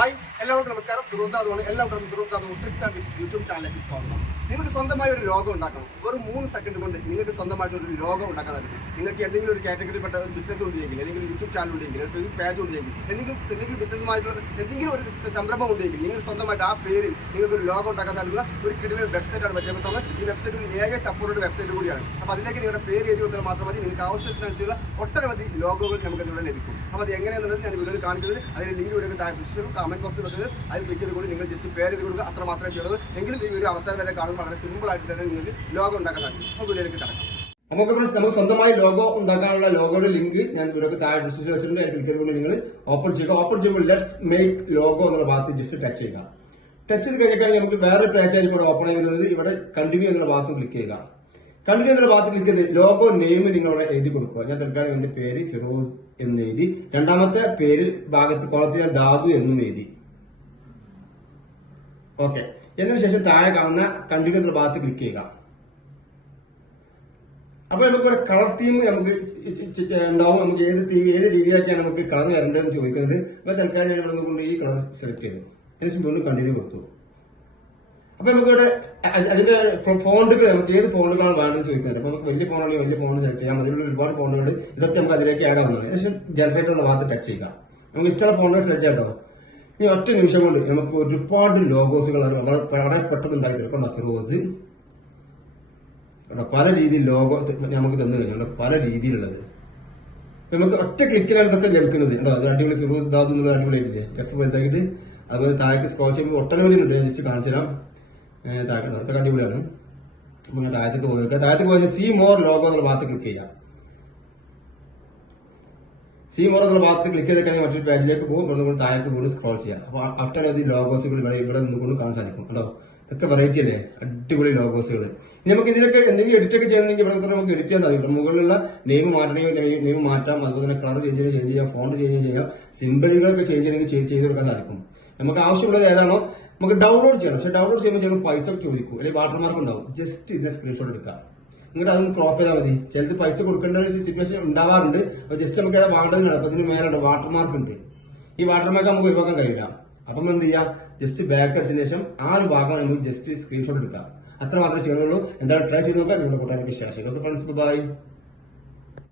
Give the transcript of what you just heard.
は。എല്ലാവർക്കും നമസ്കാരം. ദുരന്താതുമാണ് എല്ലാവർക്കും ദുരന്താതു tricks and YouTube ചാനലിലേക്ക് സ്വാഗതം. നിങ്ങൾക്ക് സ്വന്തമായി ഒരു ലോഗോ ഉണ്ടാക്കണം. വെറും മൂന്ന് സെക്കൻഡ് കൊണ്ട് നിങ്ങൾക്ക് സ്വന്തമായിട്ട് ഒരു ലോഗോ ഉണ്ടാക്കാൻ പറ്റും നിങ്ങൾക്ക് എന്തെങ്കിലും ഒരു കാറ്റഗറിപ്പെട്ട ഒരു ബിസിനസ് ഉണ്ടെങ്കിൽ അല്ലെങ്കിൽ യൂട്യൂബ് ചാനൽ ഉണ്ടെങ്കിൽ ഒരു പേജ് ഉണ്ടെങ്കിൽ എന്തെങ്കിലും എന്തെങ്കിലും ബിസിനസ്സുമായിട്ടുള്ള എന്തെങ്കിലും ഒരു സംരംഭം ഉണ്ടെങ്കിൽ നിങ്ങൾ സ്വന്തമായിട്ട് ആ പേര് നിങ്ങൾക്ക് ഒരു ലോഗോ ഉണ്ടാക്കാൻ സാധിക്കുന്ന ഒരു കിടിലൻ വെബ്സൈറ്റാണ് പറ്റുന്നത് ഈ വെബ്സൈറ്റ് ഒരു ഏക സപ്പോർട്ടഡ് വെബ്സൈറ്റ് കൂടിയാണ്. അപ്പോൾ അതിലേക്ക് നിങ്ങളുടെ പേര് എഴുതി കൊടുത്താൽ മാത്രം മതി. നിങ്ങൾക്ക് ആവശ്യത്തിനനുസരിച്ചുള്ള ഒട്ടനവധി ലോഗോകൾ നമുക്ക് ഇവിടെ ലഭിക്കും. അപ്പോൾ അത് എങ്ങനെയാണെന്നുള്ളത് ഞാൻ വീഡിയോയിൽ കാണിക്കുന്നത് അതിന് ലിങ്ക് വീഡിയോ താഴെ കമന്റ് ബോക്സിൽ വെക്കുന്നത് അതിൽ ക്ലിക്ക് ചെയ്ത് കൂടി നിങ്ങൾ ജസ്റ്റ് പേര് ചെയ്ത് കൊടുക്കുക. അത്ര മാത്രമേ ചെയ്യുള്ളൂ. എങ്കിലും ഈ വീഡിയോ അവസാനം വരെ കാണുമ്പോൾ വളരെ സിമ്പിൾ ആയിട്ട് തന്നെ നിങ്ങൾക്ക് ലോഗോ ഉണ്ടാക്കാൻ സാധിക്കും. അപ്പോൾ വീഡിയോയിലേക്ക് കിടക്കാം. നമുക്ക് ഫ്രണ്ട്സ് നമുക്ക് സ്വന്തമായി ലോഗോ ഉണ്ടാക്കാനുള്ള ലോഗോയുടെ ലിങ്ക് ഞാൻ ഇവിടെ താഴെ ഡിസ്ക്രിപ്ഷൻ വെച്ചിട്ടുണ്ട്. അതിൽ ക്ലിക്ക് ചെയ്തുകൊണ്ട് നിങ്ങൾ ഓപ്പൺ ചെയ്യുക. ഓപ്പൺ ചെയ്യുമ്പോൾ ലെറ്റ്സ് മേക്ക് ലോഗോ എന്നുള്ള ഭാഗത്ത് ജസ്റ്റ് ടച്ച് ചെയ്യുക. ടച്ച് ചെയ്ത് കഴിഞ്ഞാൽ നമുക്ക് വേറെ പേജ് ആയിരിക്കും ഇവിടെ ഓപ്പൺ ചെയ്യുന്നത് ഇവിടെ കണ്ടിന്യൂ എന്നുള്ള ഭാഗത്ത് ക്ലിക്ക് ചെയ്യുക. കണ്ടിന്യൂ എന്നുള്ള ഭാഗത്ത് ക്ലിക്ക് ചെയ്ത് ലോഗോ നെയിം നിങ്ങൾ ഇവിടെ എഴുതി കൊടുക്കുക. ഞാൻ തൽക്കാലം എന്റെ പേര് ഫിറോസ് എന്ന് എഴുതി. രണ്ടാമത്തെ പേര് ഭാഗത്ത് കുളത്തിൽ ഞാൻ ദാദു എന്നും എഴുതി. ഓക്കെ ശേഷം താഴെ കാണുന്ന കണ്ടിന്യൂ എന്ന ഭാഗത്ത് ക്ലിക്ക് ചെയ്യുക. അപ്പൊ നമുക്ക് ഒരു കളർ തീം നമുക്ക് ഉണ്ടാവും. നമുക്ക് ഏത് തീം ഏത് രീതിയിലൊക്കെയാണ് നമുക്ക് കളർ വരേണ്ടതെന്ന് ചോദിക്കുന്നത്. അപ്പൊ തൽക്കാലം ഞാൻ ഇവിടെ നിന്നുകൊണ്ട് ഈ കളർ സെലക്ട് ചെയ്തു. അതിനുശേഷം വീണ്ടും കണ്ടിന്യൂ കൊടുത്തു. അപ്പൊ നമുക്ക് ഇവിടെ അ- അതിന്റെ ഫോണ്ടുകൾ നമുക്ക് ഏത് ഫോണ്ടുകളാണ് വേണ്ടത് ചോദിക്കുന്നത്. അപ്പൊ നമുക്ക് വലിയ ഫോണാണ് വലിയ ഫോൺ സെലക്ട് ചെയ്യാം. അതിലുള്ള ഒരുപാട് ഫോണുകളുണ്ട് ഇതൊക്കെ നമുക്ക് അതിലേക്ക് ആഡ് ആവുന്നത് അതിനുശേഷം ജനറേറ്റർ എന്ന ഭാഗത്ത് ടച്ച് ചെയ്യുക. നമുക്ക് ഇഷ്ടമുള്ള ഫോണുകൾ സെലക്ട് ചെയ്യാം ഈ ഒറ്റ നിമിഷം കൊണ്ട് നമുക്ക് ഒരുപാട് ലോഗോസുകളാണ് വളരെ വളരെ പെട്ടെന്ന് ഉണ്ടാക്കി ഫിറോസ്. പല രീതിയിൽ ലോഗോ നമുക്ക് തന്നു കഴിഞ്ഞു. പല രീതിയിലുള്ളത്. നമുക്ക് ഒറ്റ ക്ലിക്കിലാണ് ഇതൊക്കെ ലഭിക്കുന്നത്. ഉണ്ടോ അത് അടിപൊളി ഫിറോസ് ദാദ് എന്നുള്ള അടിപൊളിയായിട്ടില്ലേ എഫ് വലുതായിട്ട് അതുപോലെ താഴേക്ക് സ്ക്രോൾ ചെയ്യുമ്പോൾ ഒട്ടനവധി ഉണ്ട്. ഞാൻ ജസ്റ്റ് കാണിച്ചു തരാം. താഴെ അതൊക്കെ അടിപൊളിയാണ്. താഴത്തേക്ക് പോയി നോക്കാം. താഴത്തേക്ക് പോയി സി മോർ ലോഗോ എന്നുള്ള ഭാഗത്ത് ക്ലിക്ക് ചെയ്യാം. സി മോർ എന്നുള്ള ഭാഗത്ത് ക്ലിക്ക് ചെയ്തിട്ടാണെങ്കിൽ മറ്റൊരു പേജിലേക്ക് പോകും ഇവിടെ നിങ്ങൾ താഴേക്ക് വീണ്ടും സ്ക്രോൾ ചെയ്യാം അപ്പൊ അട്ടനവധി ലോഗോസുകൾ ഇവിടെ ഇവിടെ നിന്നുകൊണ്ട് കാണാൻ സാധിക്കും. കേട്ടോ ഇതൊക്കെ വെറൈറ്റി അല്ലേ? അടിപൊളി ലോഗോസുകൾ ഇനി നമുക്ക് ഇതിലൊക്കെ എന്തെങ്കിലും എഡിറ്റ് ഒക്കെ ചെയ്യണമെങ്കിൽ ഇവിടെ നമുക്ക് എഡിറ്റ് ചെയ്യാൻ സാധിക്കും. മുകളിലുള്ള നെയിം മാറ്റണമെങ്കിൽ നെയിം മാറ്റാം. അതുപോലെ തന്നെ കളർ ചേഞ്ച് ചെയ്യണമെങ്കിൽ ചേഞ്ച് ചെയ്യാം ഫോണ്ട് ചേഞ്ച് ചെയ്യാം സിമ്പിളുകളൊക്കെ ചേഞ്ച് ചെയ്യണമെങ്കിൽ ചെയ്ത് കൊടുക്കാൻ സാധിക്കും. നമുക്ക് ആവശ്യമുള്ളത് ഏതാണോ നമുക്ക് ഡൗൺലോഡ് ചെയ്യണം. പക്ഷെ ഡൗൺലോഡ് ചെയ്യുമ്പോൾ ചിലപ്പോൾ പൈസ ചോദിക്കും. അല്ലെങ്കിൽ വാട്ടർമാർക്ക് ഉണ്ടാവും. ജസ്റ്റ് ഇതിനെ സ്ക്രീൻഷോട്ട് എടുക്കാം. എന്നിട്ട് അതൊന്ന് ക്രോപ്പ് ചെയ്താൽ മതി. ചിലത് പൈസ കൊടുക്കേണ്ട ഒരു സിറ്റുവേഷൻ ഉണ്ടാവാറുണ്ട്. അപ്പൊ ജസ്റ്റ് നമുക്ക് ഏതാ വേണ്ടതിനാണ് അപ്പൊ ഇതിന് മേലുണ്ട് വാട്ടർമാർക്ക് ഉണ്ട്. ഈ വാട്ടർമാർക്ക് നമുക്ക് ഒഴിവാക്കാൻ കഴിയില്ല. അപ്പം എന്ത് ചെയ്യാം? ജസ്റ്റ് ബാക്ക് അടിച്ചതിന് ശേഷം ആ ഒരു ഭാഗം നമുക്ക് ജസ്റ്റ് സ്ക്രീൻഷോട്ട് എടുക്കാം അത്ര മാത്രമേ ചെയ്യുന്നുള്ളൂ. എന്തായാലും ട്രൈ ചെയ്ത് നോക്കാം നിങ്ങളുടെ കൂട്ടുകാരൊക്കെ ഷെയർ ഓക്കെ ഫ്രണ്ട്സ് ബൈ